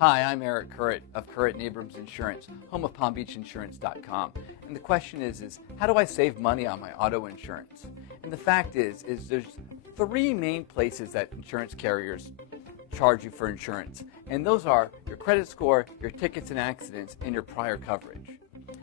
Hi, I'm Eric Currit of Currit and Abrams Insurance, home of PalmBeachInsurance.com. And the question is how do I save money on my auto insurance? And the fact is there's three main places that insurance carriers charge you for insurance. And those are your credit score, your tickets and accidents, and your prior coverage.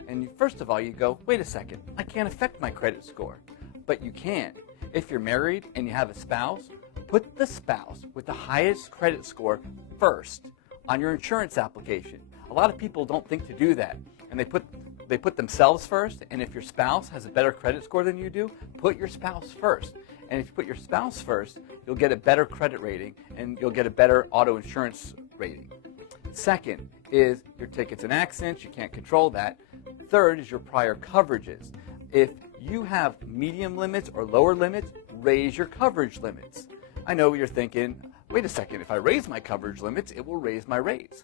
And first of all, you go, wait a second, I can't affect my credit score. But you can. If you're married and you have a spouse, put the spouse with the highest credit score first on your insurance application. A lot of people don't think to do that, and they put themselves first. And if your spouse has a better credit score than you do, put your spouse first. And if you put your spouse first, you'll get a better credit rating and you'll get a better auto insurance rating. Second is your tickets and accidents. You can't control that. Third is your prior coverages. If you have medium limits or lower limits, raise your coverage limits. I know you're thinking, wait a second, if I raise my coverage limits, it will raise my rates.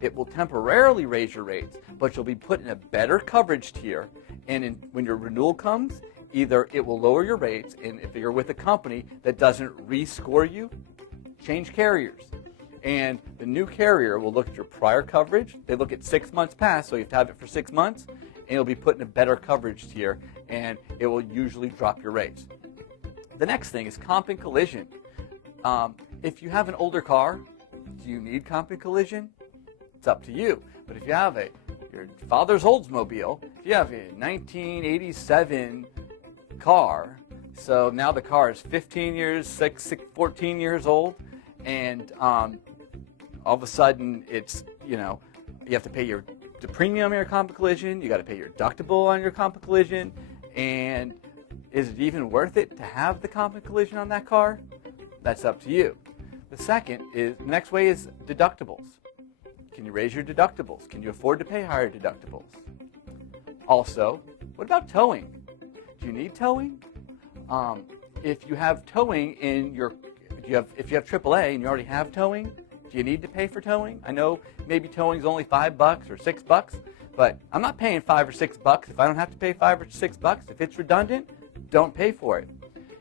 It will temporarily raise your rates, but you'll be put in a better coverage tier, and when your renewal comes, either it will lower your rates, and if you're with a company that doesn't rescore you, change carriers. And the new carrier will look at your prior coverage. They look at 6 months past, so you have to have it for 6 months, and you'll be put in a better coverage tier, and it will usually drop your rates. The next thing is comp and collision. If you have an older car, do you need comp and collision? It's up to you. But if you have your father's Oldsmobile, if you have a 1987 car, so now the car is 14 years old, and all of a sudden it's, you have to pay the premium on your comp and collision, you got to pay your deductible on your comp and collision, and is it even worth it to have the comp and collision on that car? That's up to you. The next way is deductibles. Can you raise your deductibles? Can you afford to pay higher deductibles? Also, what about towing? Do you need towing? If you have towing if you have AAA and you already have towing, do you need to pay for towing? I know maybe towing is only $5 or $6, but I'm not paying $5 or $6 if I don't have to pay $5 or $6. If it's redundant, don't pay for it.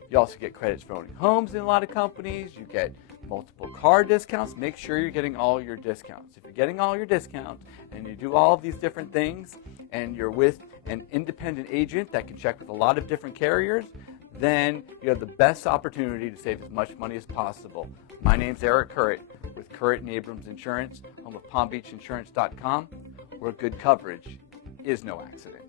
You also get credits for owning homes in a lot of companies. You get multiple car discounts. Make sure you're getting all your discounts. If you're getting all your discounts and you do all of these different things and you're with an independent agent that can check with a lot of different carriers, then you have the best opportunity to save as much money as possible. My name's Eric Currit with Currit and Abrams Insurance, home of PalmBeachInsurance.com, where good coverage is no accident.